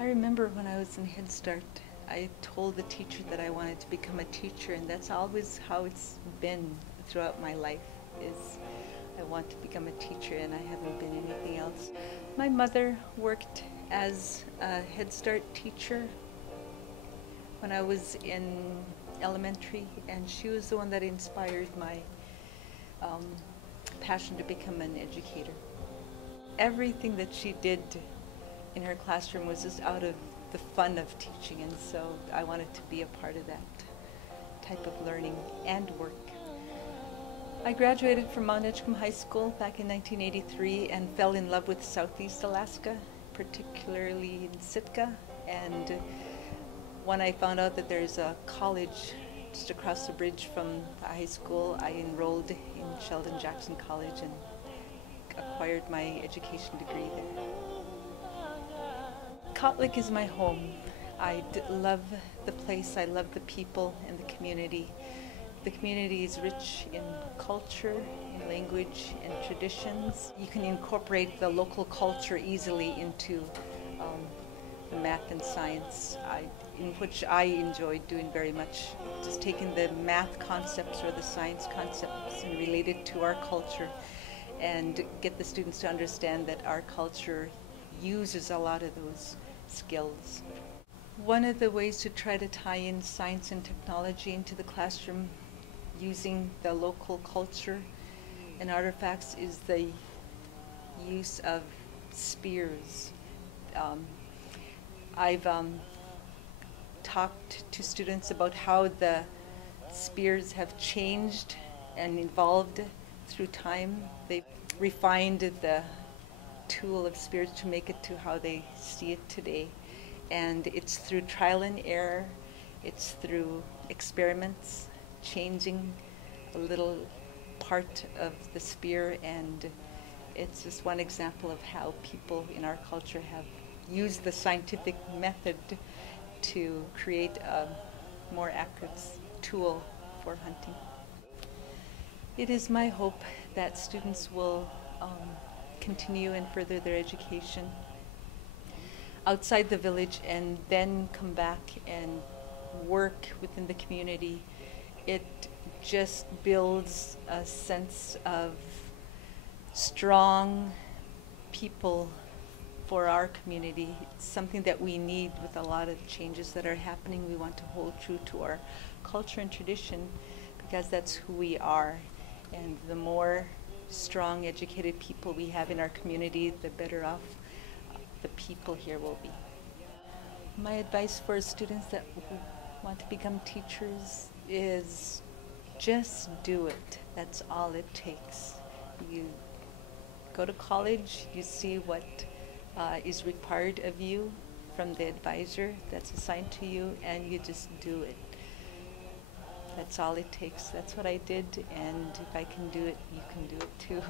I remember when I was in Head Start, I told the teacher that I wanted to become a teacher, and that's always how it's been throughout my life, is I want to become a teacher, and I haven't been anything else. My mother worked as a Head Start teacher when I was in elementary, and she was the one that inspired my um, passion to become an educator. Everything that she did in her classroom was just out of the fun of teaching, and so I wanted to be a part of that type of learning and work. I graduated from Mount Edgecombe High School back in 1983 and fell in love with Southeast Alaska, particularly in Sitka. And when I found out that there's a college just across the bridge from the high school, I enrolled in Sheldon Jackson College and acquired my education degree there. Kotlik is my home. I love the place, I love the people and the community. The community is rich in culture, in language, and traditions. You can incorporate the local culture easily into the math and science, in which I enjoyed doing very much. Just taking the math concepts or the science concepts and relate it to our culture and get the students to understand that our culture uses a lot of those skills. One of the ways to try to tie in science and technology into the classroom using the local culture and artifacts is the use of spears. I've talked to students about how the spears have changed and evolved through time. They've refined the tool of spears to make it to how they see it today. And it's through trial and error, it's through experiments, changing a little part of the spear, and it's just one example of how people in our culture have used the scientific method to create a more accurate tool for hunting. It is my hope that students will continue and further their education outside the village and then come back and work within the community. It just builds a sense of strong people for our community. It's something that we need with a lot of changes that are happening. We want to hold true to our culture and tradition because that's who we are. And the more strong, educated people we have in our community, the better off the people here will be. My advice for students that want to become teachers is just do it. That's all it takes. You go to college, you see what is required of you from the advisor that's assigned to you, and you just do it. That's all it takes. That's what I did, and if I can do it, you can do it too.